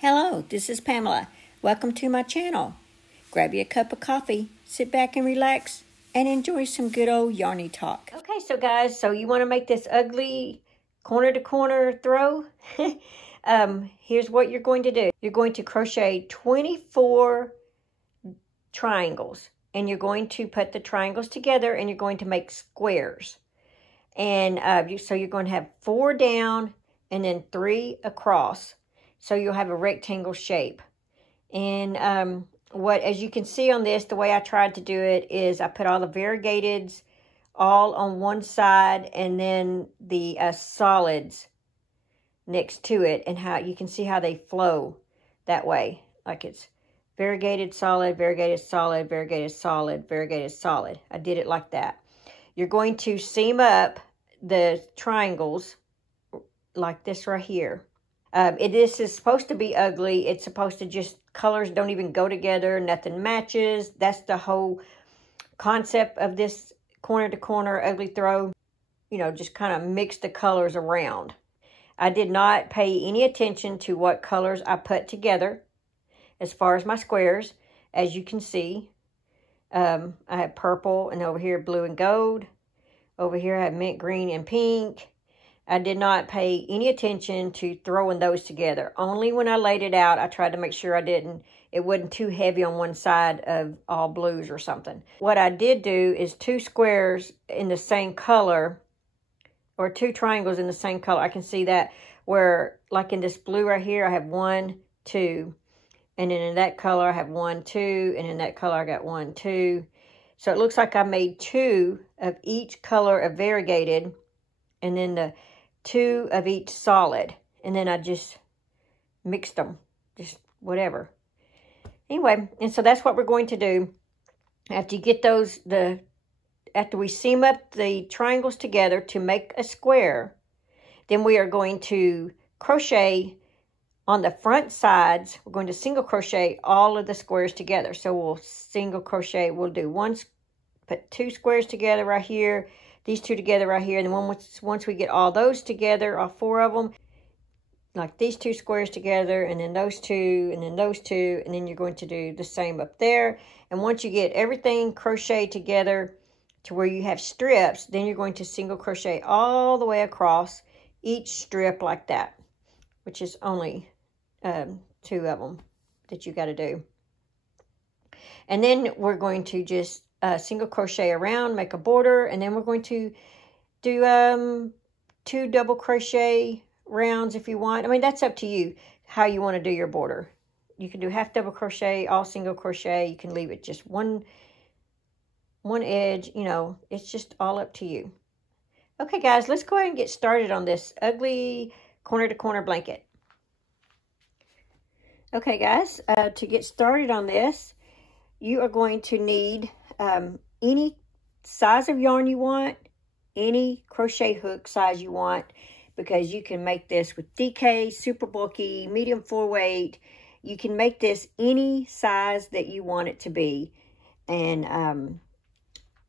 Hello, this is Pamela. Welcome to my channel. Grab you a cup of coffee, sit back and relax, and enjoy some good old yarny talk. Okay, so guys, you want to make this ugly corner-to-corner throw? Here's what you're going to do. You're going to crochet 24 triangles, and you're going to put the triangles together, and you're going to make squares. And so you're going to have 4 down and then 3 across. So you'll have a rectangle shape. And as you can see on this, the way I tried to do it is I put all the variegateds all on one side and then the solids next to it, and how you can see how they flow that way. Like it's variegated solid, variegated solid, variegated solid, variegated solid. I did it like that. You're going to seam up the triangles like this right here. This is supposed to be ugly. It's supposed to just, colors don't even go together. Nothing matches. That's the whole concept of this corner to corner ugly throw. You know, just kind of mix the colors around. I did not pay any attention to what colors I put together as far as my squares. As you can see, I have purple, and over here blue and gold. Over here I have mint green and pink. I did not pay any attention to throwing those together. Only when I laid it out, I tried to make sure it wasn't too heavy on one side of all blues or something. What I did do is 2 squares in the same color, or 2 triangles in the same color. I can see that where, like in this blue right here, I have 1, 2. And then in that color, I have 1, 2. And in that color, I got 1, 2. So it looks like I made 2 of each color of variegated, and then the 2 of each solid, and then I just mixed them, just whatever. Anyway, and so that's what we're going to do. After you get after we seam up the triangles together to make a square, then we are going to crochet on the front sides. We're going to single crochet all of the squares together. So we'll single crochet, we'll do put 2 squares together right here, these 2 together right here, and then once we get all those together, all 4 of them, like these 2 squares together, and then those 2, and then those 2, and then you're going to do the same up there. And once you get everything crocheted together to where you have strips, then you're going to single crochet all the way across each strip like that, which is only 2 of them that you got to do. And then we're going to just single crochet around, make a border, and then we're going to do 2 double crochet rounds if you want. I mean, that's up to you how you want to do your border. You can do half double crochet, all single crochet. You can leave it just one edge. You know, it's just all up to you. Okay, guys, let's go ahead and get started on this ugly corner-to-corner blanket. Okay, guys, to get started on this, you are going to need any size of yarn you want, any crochet hook size you want, because you can make this with DK, super bulky, medium full weight. You can make this any size that you want it to be. And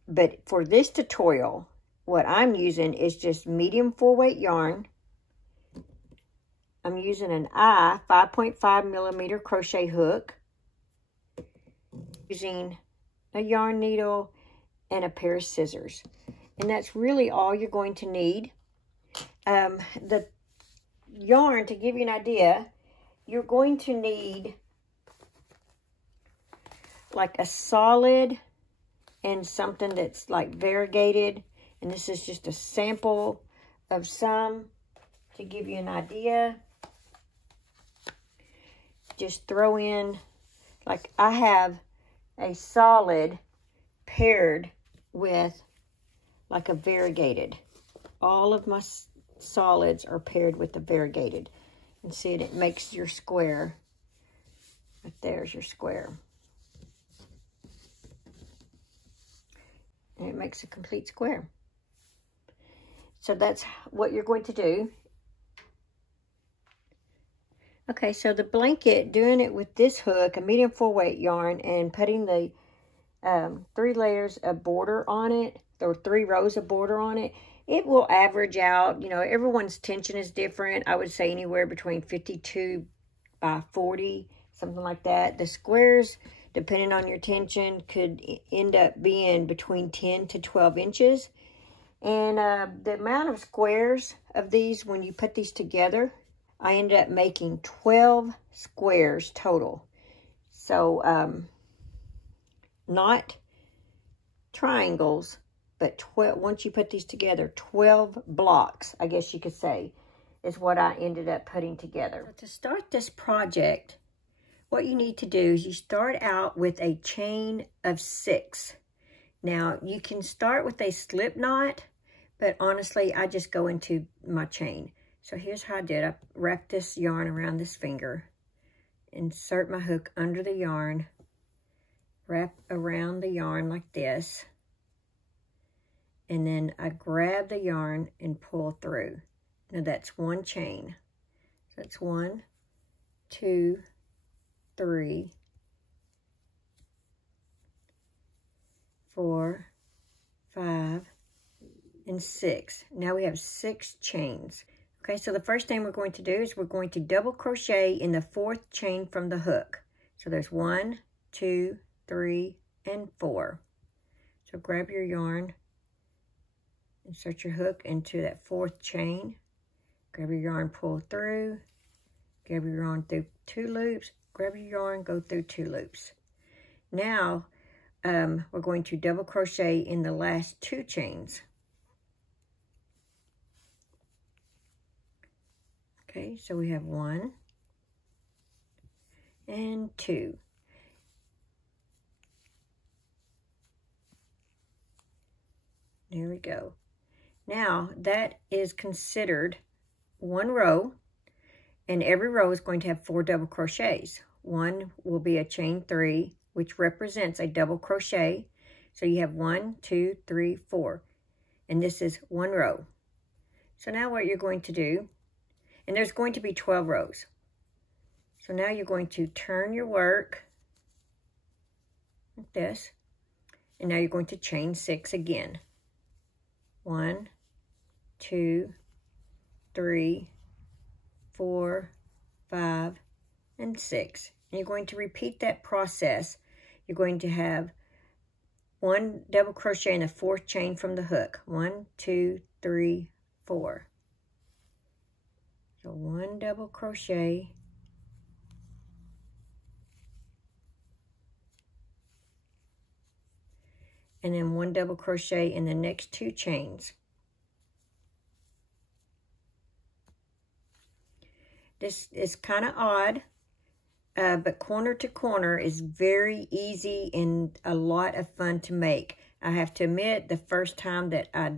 but for this tutorial, what I'm using is just medium full weight yarn. I'm using an 5.5 millimeter crochet hook, using a yarn needle and a pair of scissors. And that's really all you're going to need. The yarn, to give you an idea, you're going to need like a solid and something that's like variegated. And this is just a sample of some to give you an idea. Just throw in, like I have a solid paired with like a variegated. All of my solids are paired with the variegated. And see it makes your square. Right there's your square. And it makes a complete square. So that's what you're going to do. Okay, so the blanket, doing it with this hook, a medium full weight yarn, and putting the 3 layers of border on it, or 3 rows of border on it, it will average out. You know, everyone's tension is different. I would say anywhere between 52 by 40, something like that. The squares, depending on your tension, could end up being between 10 to 12 inches. And the amount of squares of these, when you put these together, I ended up making 12 squares total. So, not triangles, but 12, once you put these together, 12 blocks, I guess you could say, is what I ended up putting together. So to start this project, what you need to do is you start out with a chain of 6. Now, you can start with a slip knot, but honestly, I just go into my chain. So here's how I did. I wrapped this yarn around this finger, insert my hook under the yarn, wrap around the yarn like this, and then I grab the yarn and pull through. Now that's one chain. So that's 1, 2, 3, 4, 5, and 6. Now we have 6 chains. Okay, so the first thing we're going to do is we're going to double crochet in the 4th chain from the hook. So there's 1, 2, 3, and 4. So grab your yarn, insert your hook into that 4th chain, grab your yarn, pull through, grab your yarn through 2 loops, grab your yarn, go through 2 loops. Now, we're going to double crochet in the last 2 chains. Okay, so we have 1 and 2. There we go. Now, that is considered 1 row, and every row is going to have 4 double crochets. One will be a chain 3, which represents a double crochet. So you have 1, 2, 3, 4, and this is 1 row. So now what you're going to do, and there's going to be 12 rows. So now you're going to turn your work like this, and now you're going to chain 6 again. 1, 2, 3, 4, 5, and 6. And you're going to repeat that process. You're going to have 1 double crochet in the 4th chain from the hook. 1, 2, 3, 4. So 1 double crochet, and then 1 double crochet in the next 2 chains. This is kind of odd, but corner to corner is very easy and a lot of fun to make. I have to admit, the first time that I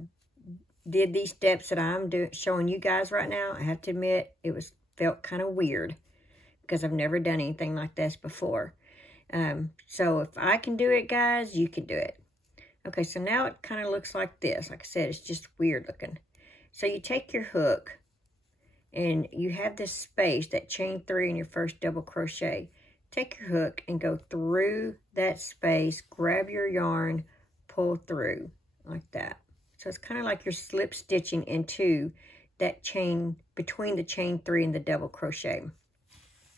did these steps that I'm showing you guys right now, I have to admit it felt kind of weird because I've never done anything like this before. So if I can do it, guys, you can do it. Okay, so now it kind of looks like this. Like I said, it's just weird looking. So you take your hook and you have this space, that chain 3 in your first double crochet. Take your hook and go through that space, grab your yarn, pull through like that. So it's kind of like you're slip stitching into that chain, between the chain 3 and the double crochet.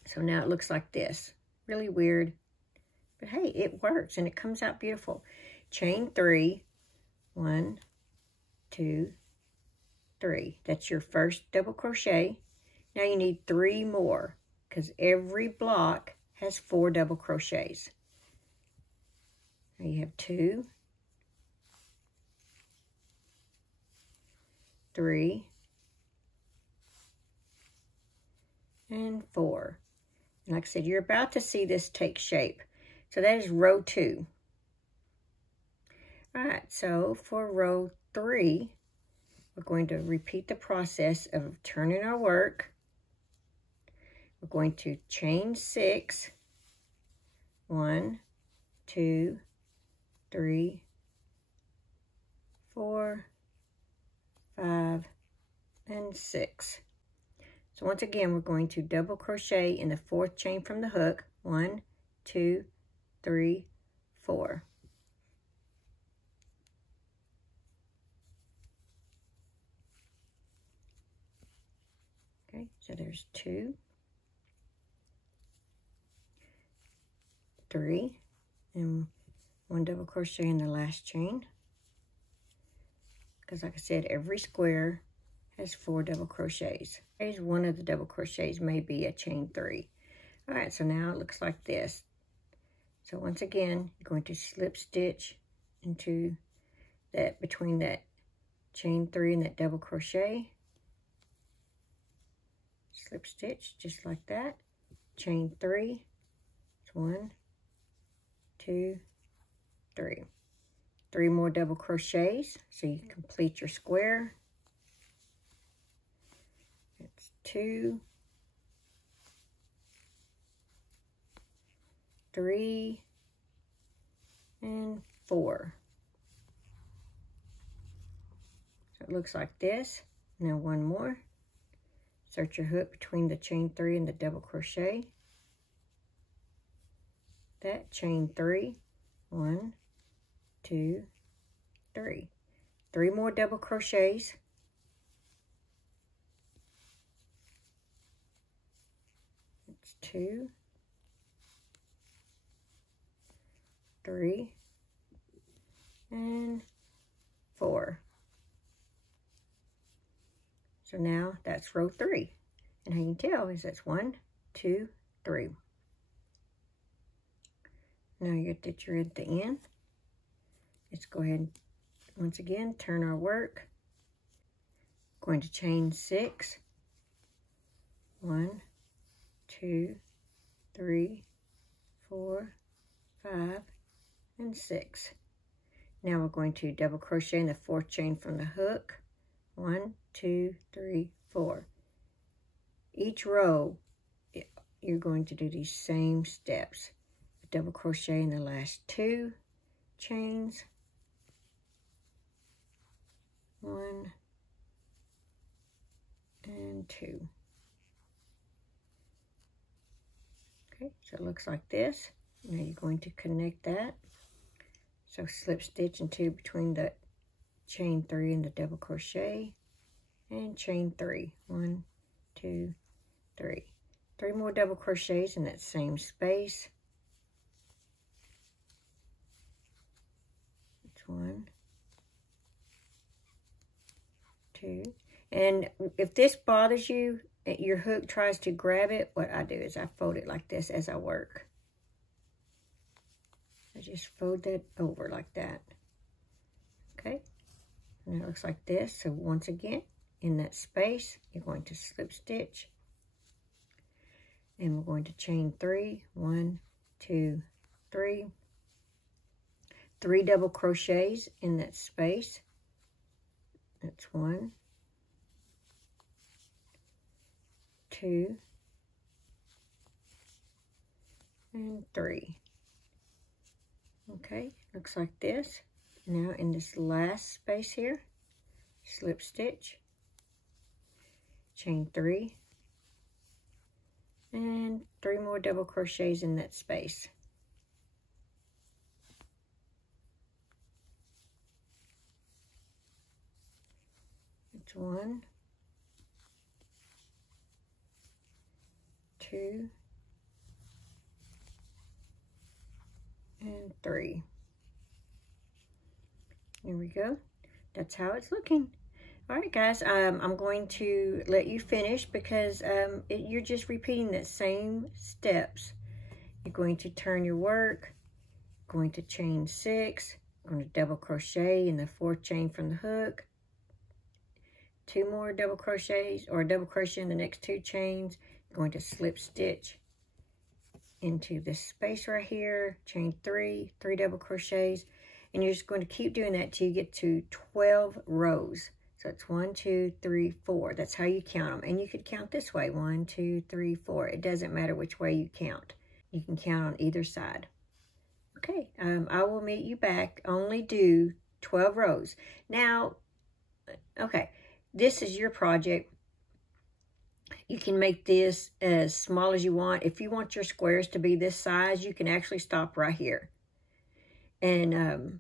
So now it looks like this. Really weird, but hey, it works and it comes out beautiful. Chain 3, 1, 2, 3. That's your first double crochet. Now you need 3 more because every block has 4 double crochets. Now you have 2, 3, and 4. And like I said, you're about to see this take shape. So that is row 2. All right, so for row 3, we're going to repeat the process of turning our work. We're going to chain 6, 1, 2, 3, 4, 5, and 6. So once again, we're going to double crochet in the 4th chain from the hook. 1, 2, 3, 4. Okay, so there's 2, 3 and 1 double crochet in the last chain, because like I said, every square has 4 double crochets. One of the double crochets may be a chain 3. All right, so now it looks like this. So once again, you're going to slip stitch into that, between that chain 3 and that double crochet. Slip stitch just like that. Chain 3. It's 1, 2, 3. 3 more double crochets so you complete your square. It's 2, 3, and 4. So it looks like this. Now 1 more. Insert your hook between the chain 3 and the double crochet. That chain 3, 1, 2, 3. 3 more double crochets. It's 2, 3, and 4. So now that's row 3. And how you can tell is that's 1, 2, 3. Now you're at the end. Let's go ahead and once again turn our work. Going to chain 6. 1, 2, 3, 4, 5, and 6. Now we're going to double crochet in the 4th chain from the hook. 1, 2, 3, 4. Each row, you're going to do these same steps. A double crochet in the last 2 chains. 1 and 2. Okay, so it looks like this. Now you're going to connect that. So slip stitch into between the chain 3 and the double crochet, and chain 3. 1, 2, 3. 3 more double crochets in that same space. It's 1, 2. And if this bothers you, your hook tries to grab it, what I do is I fold it like this as I work. I just fold that over like that. Okay, and it looks like this. So once again, in that space, you're going to slip stitch, and we're going to chain 3. 1, 2, 3. 3 double crochets in that space. That's 1, 2, and 3. Okay, looks like this. Now in this last space here, slip stitch, chain 3, and 3 more double crochets in that space. It's 1, 2, and 3. There we go. That's how it's looking. All right, guys, I'm going to let you finish because you're just repeating the same steps. You're going to turn your work, going to chain 6, going to double crochet in the 4th chain from the hook, 2 more double crochets, or double crochet in the next 2 chains, going to slip stitch into this space right here, chain 3, 3 double crochets, and you're just going to keep doing that till you get to 12 rows. So it's 1, 2, 3, 4. That's how you count them. And you could count this way, 1, 2, 3, 4. It doesn't matter which way you count. You can count on either side. Okay, I will meet you back. Only do 12 rows. Now, okay, this is your project. You can make this as small as you want. If you want your squares to be this size, you can actually stop right here. And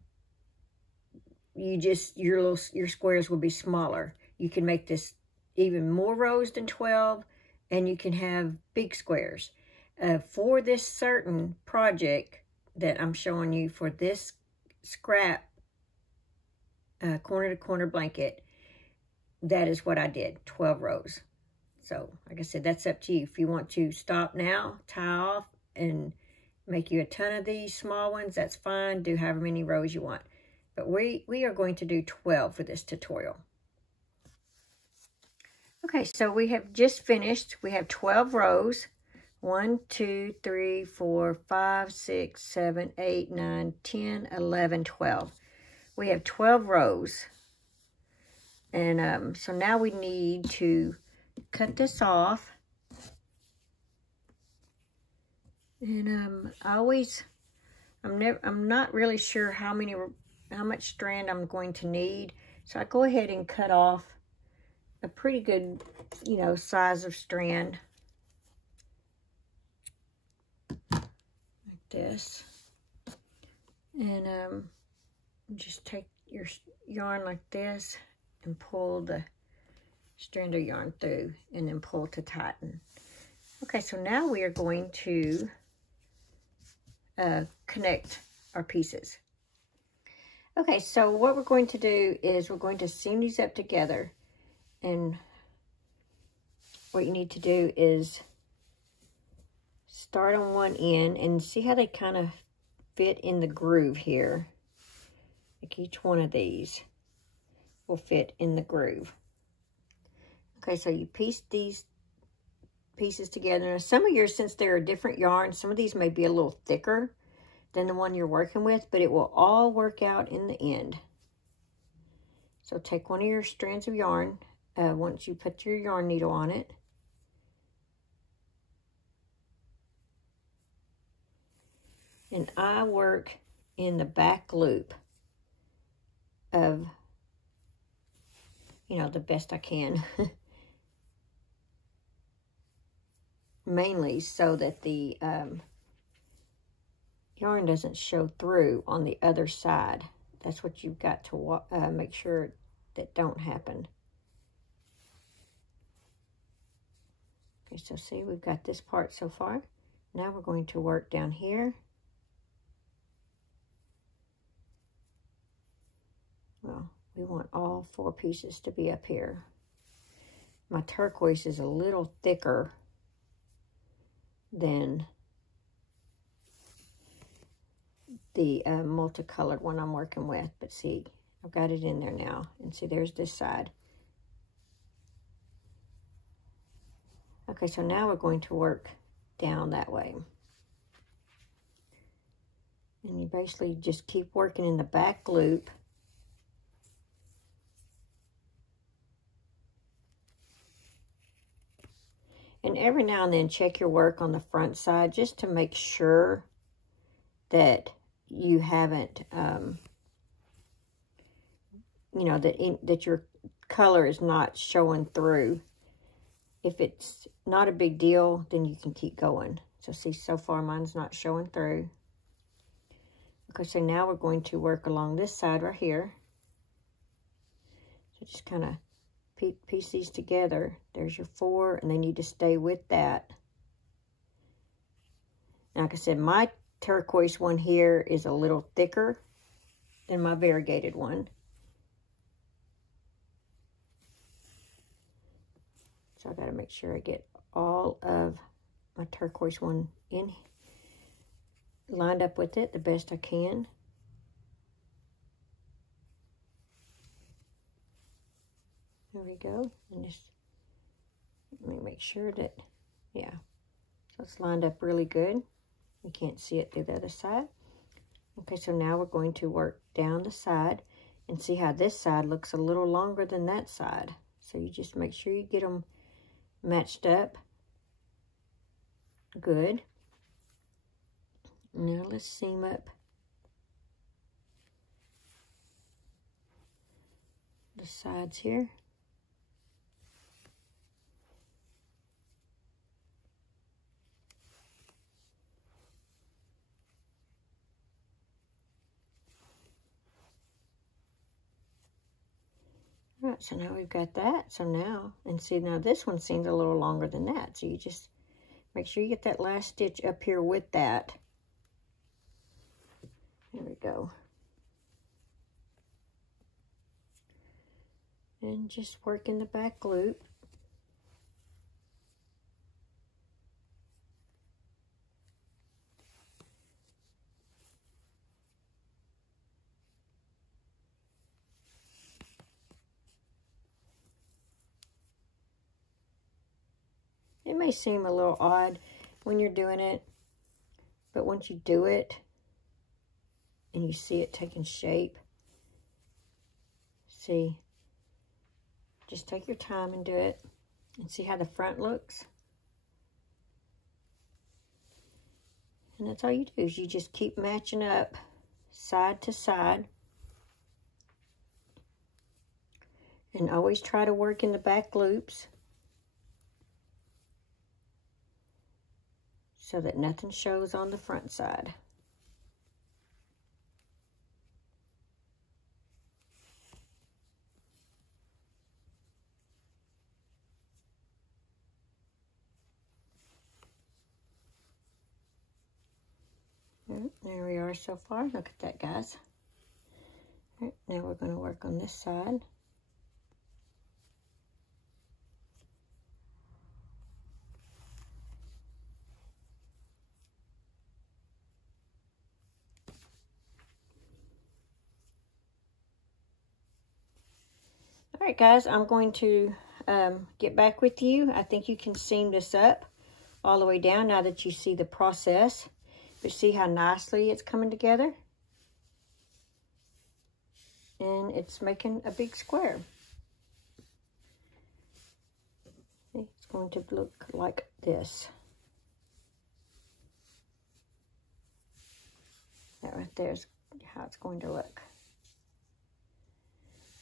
your squares will be smaller. You can make this even more rows than 12, and you can have big squares. For this certain project, that I'm showing you for this scrap corner to corner blanket, that is what I did, 12 rows. So, like I said, that's up to you. If you want to stop now, tie off, and make you a ton of these small ones, that's fine. Do however many rows you want. But we are going to do 12 for this tutorial. Okay, so we have just finished. We have 12 rows. 1, 2, 3, 4, 5, 6, 7, 8, 9, 10, 11, 12. We have 12 rows. And so now we need to cut this off. And I'm not really sure how much strand I'm going to need. So I go ahead and cut off a pretty good, you know, size of strand. Like this. And just take your yarn like this and pull the strand of yarn through and then pull to tighten. Okay, so now we are going to connect our pieces. Okay, so what we're going to do is we're going to seam these up together, and what you need to do is start on one end and see how they kind of fit in the groove here. Like each one of these will fit in the groove. Okay, so you piece these pieces together. Now, some of yours, since they're a different yarn, some of these may be a little thicker than the one you're working with, but it will all work out in the end. So take one of your strands of yarn, once you put your yarn needle on it, and I work in the back loop of, you know, the best I can. Mainly so that the yarn doesn't show through on the other side. That's what you've got to make sure that don't happen. Okay, so see, we've got this part so far. Now we're going to work down here. Well, we want all 4 pieces to be up here. My turquoise is a little thicker than the multicolored one I'm working with. But see, I've got it in there now. And see, there's this side. Okay, so now we're going to work down that way. And you basically just keep working in the back loop. And every now and then check your work on the front side just to make sure that you haven't, you know, that your color is not showing through. If it's not a big deal, then you can keep going. So see, so far mine's not showing through. Okay, so now we're going to work along this side right here. So just kind of piece these together. There's your 4, and they need to stay with that. Like I said, my turquoise one here is a little thicker than my variegated one. So I got to make sure I get all of my turquoise one in, lined up with it the best I can. There we go. And just let me make sure that, yeah, so it's lined up really good. You can't see it through the other side. Okay, so now we're going to work down the side and see how this side looks a little longer than that side. So you just make sure you get them matched up good. Now let's seam up the sides here. All right, so now we've got that. So now, and see, now this one seems a little longer than that. So you just make sure you get that last stitch up here with that. There we go. And just work in the back loop. It may seem a little odd when you're doing it, but once you do it and you see it taking shape, see, just take your time and do it and see how the front looks. And that's all you do, is you just keep matching up side to side. And always try to work in the back loops so that nothing shows on the front side. There we are so far. Look at that, guys. All right, now we're going to work on this side. All right, guys, I'm going to get back with you. I think you can seam this up all the way down now that you see the process. But see how nicely it's coming together? And it's making a big square. It's going to look like this. That right there is how it's going to look.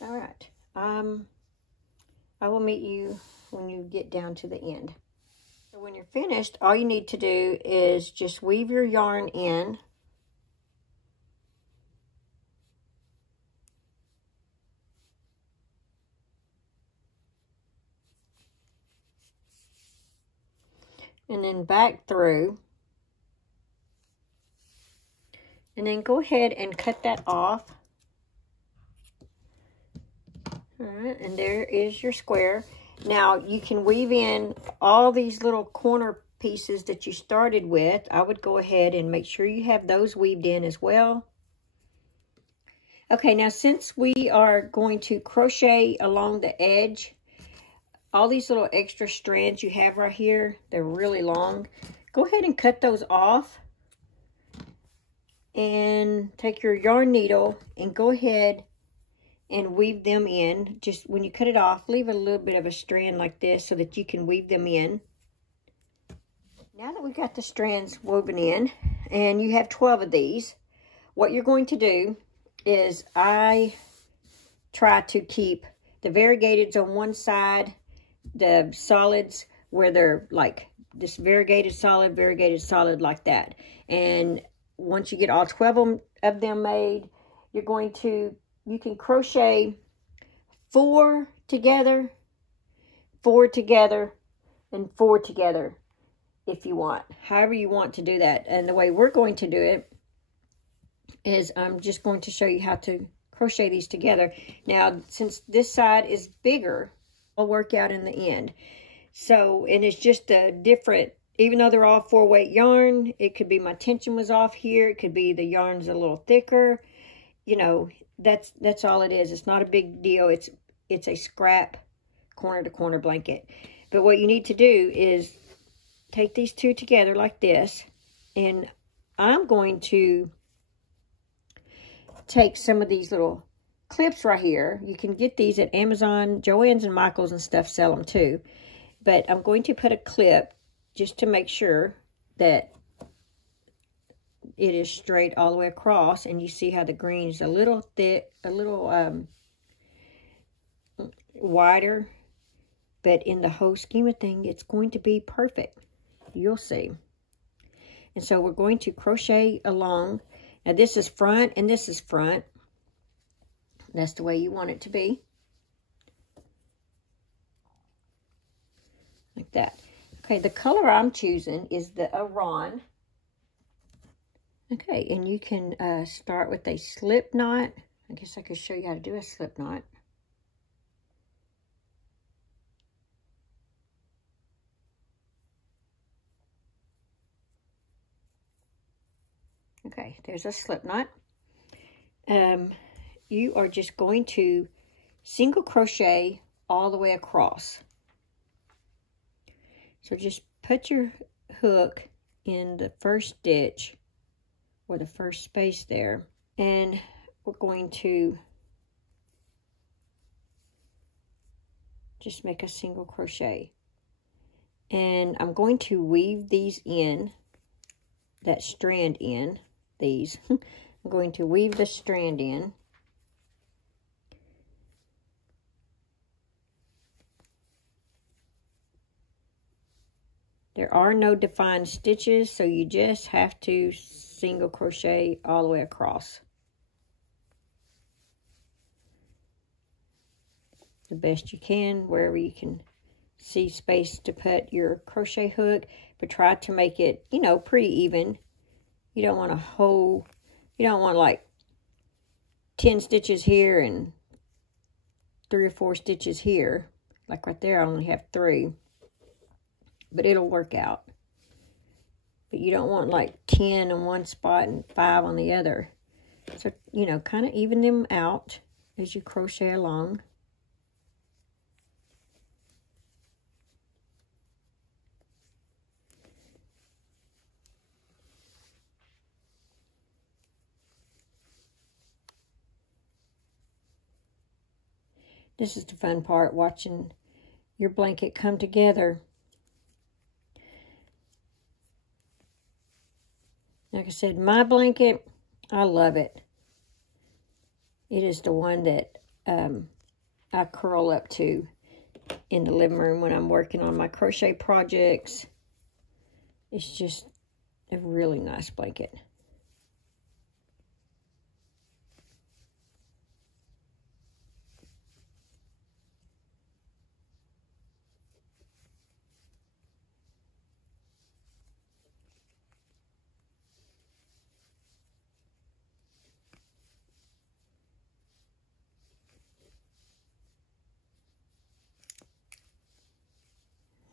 All right. I will meet you when you get down to the end. So when you're finished, all you need to do is just weave your yarn in. And then back through. And then go ahead and cut that off. All right, and there is your square. Now, you can weave in all these little corner pieces that you started with. I would go ahead and make sure you have those weaved in as well. Okay, now since we are going to crochet along the edge, all these little extra strands you have right here, they're really long. Go ahead and cut those off. And take your yarn needle and go ahead and weave them in. Just when you cut it off, leave a little bit of a strand like this so that you can weave them in. Now that we've got the strands woven in, and you have 12 of these, what you're going to do is I try to keep the variegateds on one side, the solids where they're like this variegated solid like that. And once you get all 12 of them made, you can crochet 4 together, 4 together, and 4 together if you want. However you want to do that. And the way we're going to do it is I'm just going to show you how to crochet these together. Now, since this side is bigger, I'll work out in the end. So, and it's just a different, even though they're all 4-weight yarn, it could be my tension was off here. It could be the yarn's a little thicker. You know, that's all it is. It's not a big deal. It's a scrap corner to corner blanket. But what you need to do is take these two together like this. And I'm going to take some of these little clips right here. You can get these at Amazon. Joann's and Michael's and stuff sell them too. But I'm going to put a clip just to make sure that it is straight all the way across. And you see how the green is a little thick, a little wider. But in the whole scheme of things, it's going to be perfect. You'll see. And so we're going to crochet along. Now this is front and this is front. That's the way you want it to be. Like that. Okay, the color I'm choosing is the Aran. Okay, and you can start with a slip knot. I guess I could show you how to do a slip knot. Okay, there's a slip knot. You are just going to single crochet all the way across. So just put your hook in the first stitch or the first space there, and we're going to just make a single crochet. And I'm going to weave these in, that strand in, these. I'm going to weave the strand in. There are no defined stitches, so you just have to single crochet all the way across. The best you can, wherever you can see space to put your crochet hook, but try to make it, you know, pretty even. You don't want you don't want like 10 stitches here and 3 or 4 stitches here. Like right there, I only have 3. But it'll work out. But you don't want like 10 on one spot and 5 on the other. So, you know, kind of even them out as you crochet along. This is the fun part, watching your blanket come together. Like I said, my blanket, I love it. It is the one that I curl up to in the living room when I'm working on my crochet projects. It's just a really nice blanket.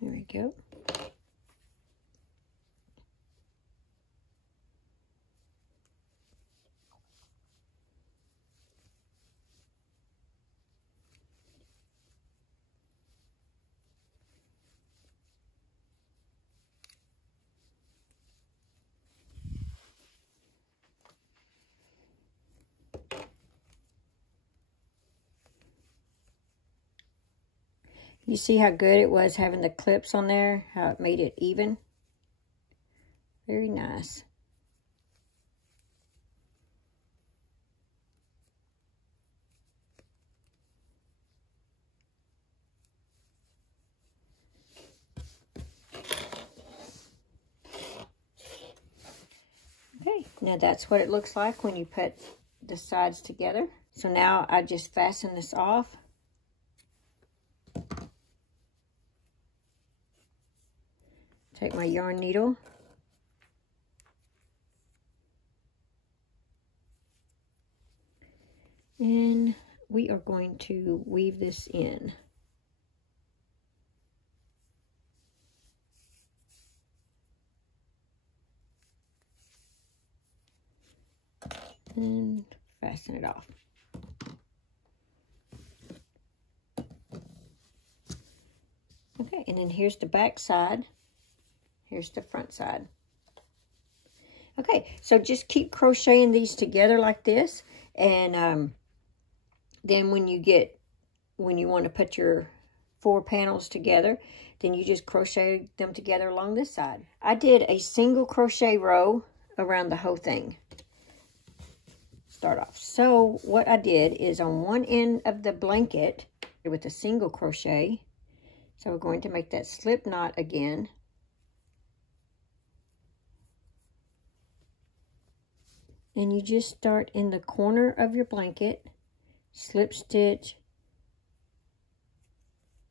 There we go. You see how good it was having the clips on there? How it made it even? Very nice. Okay, now that's what it looks like when you put the sides together. So now I just fasten this off. Take my yarn needle. And we are going to weave this in. And fasten it off. Okay, and then here's the back side. Here's the front side. Okay, so just keep crocheting these together like this, and then when you want to put your 4 panels together, then you just crochet them together along this side. I did a single crochet row around the whole thing. Start off. So what I did is on one end of the blanket with a single crochet. So we're going to make that slip knot again. And you just start in the corner of your blanket, slip stitch,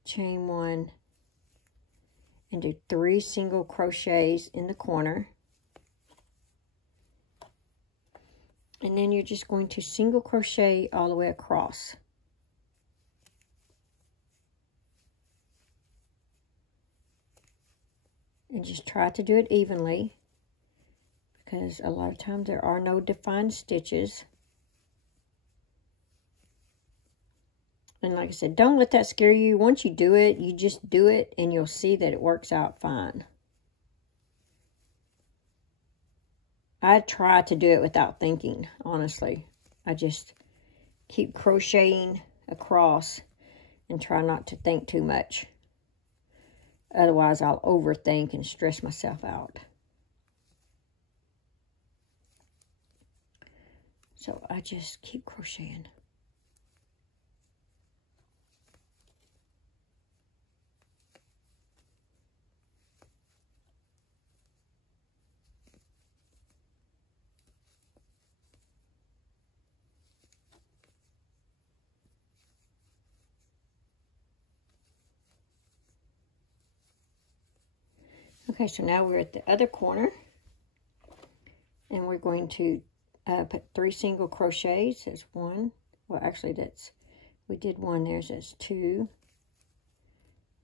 chain 1, and do 3 single crochets in the corner. And then you're just going to single crochet all the way across. And just try to do it evenly, because a lot of times there are no defined stitches. And like I said, don't let that scare you. Once you do it, you just do it and you'll see that it works out fine. I try to do it without thinking, honestly. I just keep crocheting across and try not to think too much. Otherwise, I'll overthink and stress myself out. So I just keep crocheting. Okay, so now we're at the other corner, and we're going to put 3 single crochets. That's 1. Well, actually, we did 1 there, so that's 2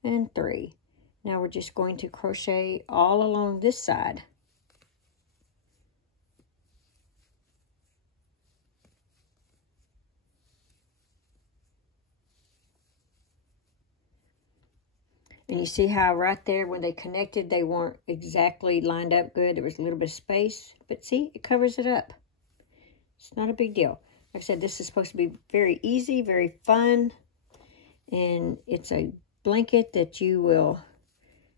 and 3. Now we're just going to crochet all along this side. And you see how right there when they connected, they weren't exactly lined up good. There was a little bit of space. But see, it covers it up. It's not a big deal. Like I said, this is supposed to be very easy, very fun. And it's a blanket that you will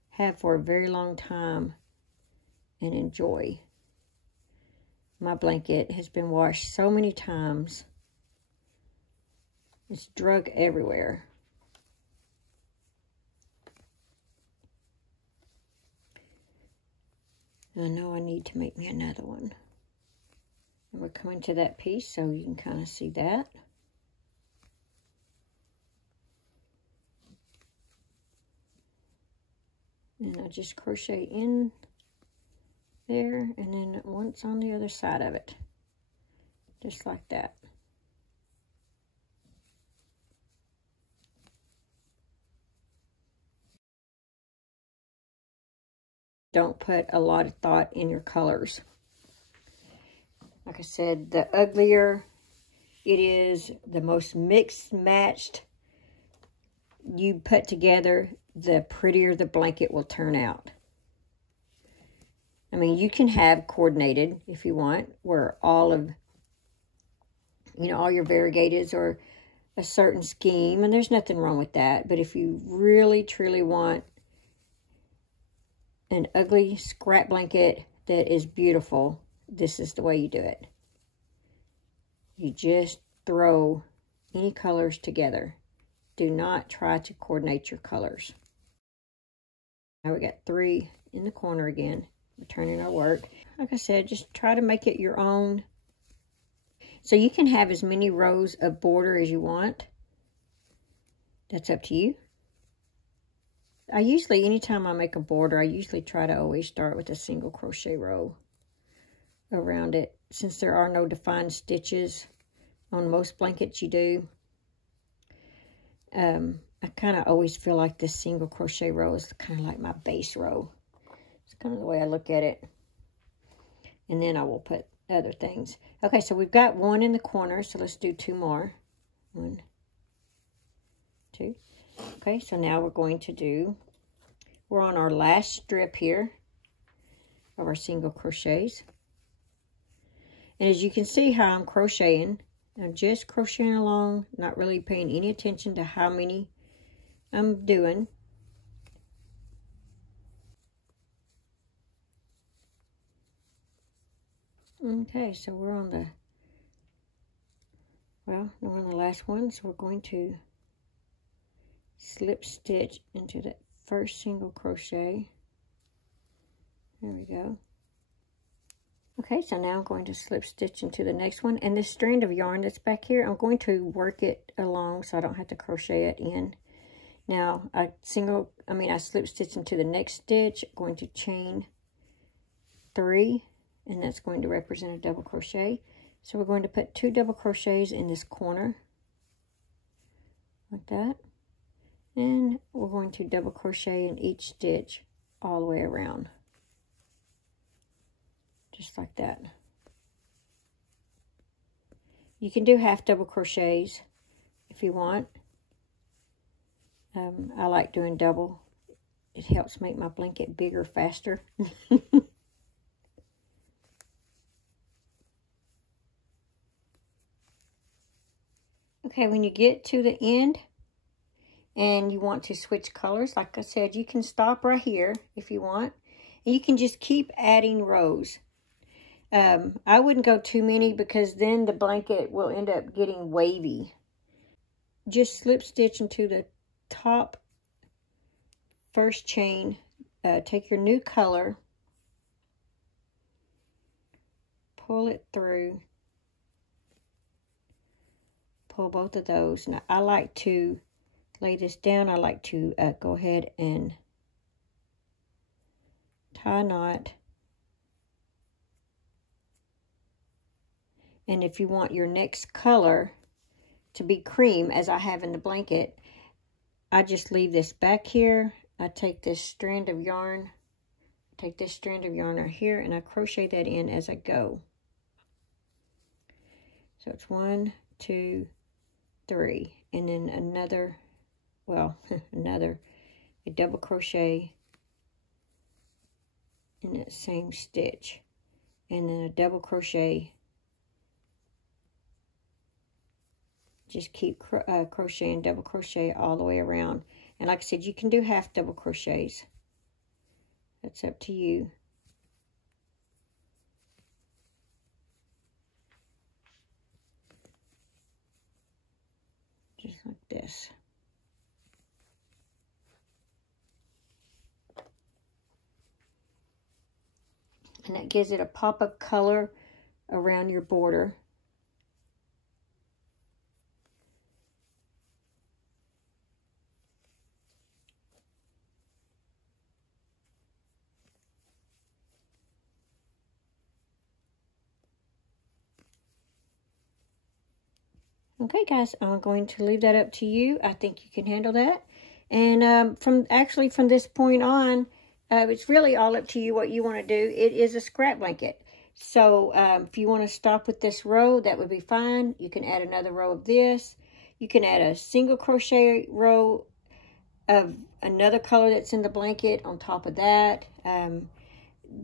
have for a very long time and enjoy. My blanket has been washed so many times. It's drug everywhere. I know I need to make me another one. And we're coming to that piece so you can kind of see that. And I just crochet in there and then once on the other side of it. Just like that. Don't put a lot of thought in your colors. Like I said, the uglier it is, the most mixed matched you put together, the prettier the blanket will turn out. I mean, you can have coordinated if you want, where all of, all your variegateds are a certain scheme, and there's nothing wrong with that. But if you really, truly want an ugly scrap blanket that is beautiful, this is the way you do it. You just throw any colors together. Do not try to coordinate your colors. Now we got 3 in the corner again. We're turning our work. Like I said, just try to make it your own. So you can have as many rows of border as you want. That's up to you. I usually, anytime I make a border, I usually try to always start with a single crochet row around it. Since there are no defined stitches on most blankets you do, I kind of always feel like this single crochet row is kind of like my base row. It's kind of the way I look at it. And then I will put other things. Okay, so we've got 1 in the corner, so let's do 2 more. 1, 2. Okay, so now we're on our last strip here of our single crochets. And as you can see how I'm crocheting, I'm just crocheting along, not really paying any attention to how many I'm doing. Okay, so we're on the last one, so we're going to slip stitch into that first single crochet. There we go. Okay, so now I'm going to slip stitch into the next one, and this strand of yarn that's back here, I'm going to work it along so I don't have to crochet it in. Now I slip stitch into the next stitch, going to chain 3, and that's going to represent a double crochet. So we're going to put 2 double crochets in this corner, like that. And we're going to double crochet in each stitch all the way around. Just like that. You can do half double crochets if you want. I like doing double. It helps make my blanket bigger faster. Okay, when you get to the end and you want to switch colors, like I said, you can stop right here if you want. And you can just keep adding rows. I wouldn't go too many because then the blanket will end up getting wavy. Just slip stitch into the top first chain. Take your new color, pull it through, pull both of those. Now I like to lay this down. I like to go ahead and tie a knot. And if you want your next color to be cream, as I have in the blanket, I just leave this back here. I take this strand of yarn, right here, and I crochet that in as I go. So it's 1, 2, 3, and then another, well, a double crochet in that same stitch, and then a double crochet. Just keep crocheting, double crochet all the way around. And like I said, you can do half double crochets. That's up to you. Just like this. And that gives it a pop of color around your border. Okay, guys, I'm going to leave that up to you. I think you can handle that. And from this point on, it's really all up to you what you want to do. It is a scrap blanket. So if you want to stop with this row, that would be fine. You can add another row of this. You can add a single crochet row of another color that's in the blanket on top of that.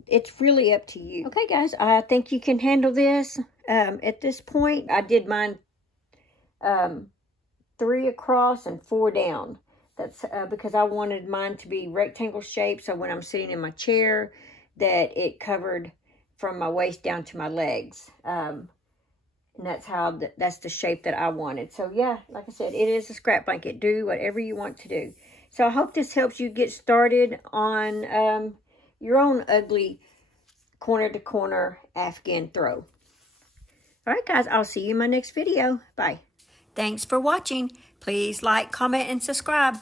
It's really up to you. Okay, guys, I think you can handle this. At this point, I did mine 3 across and 4 down. That's because I wanted mine to be rectangle shape, so when I'm sitting in my chair, that it covered from my waist down to my legs. And that's the shape that I wanted. So yeah, like I said, it is a scrap blanket. Do whatever you want to do. So I hope this helps you get started on your own ugly corner to corner Afghan throw. All right, guys, I'll see you in my next video. Bye. Thanks for watching. Please like, comment, and subscribe.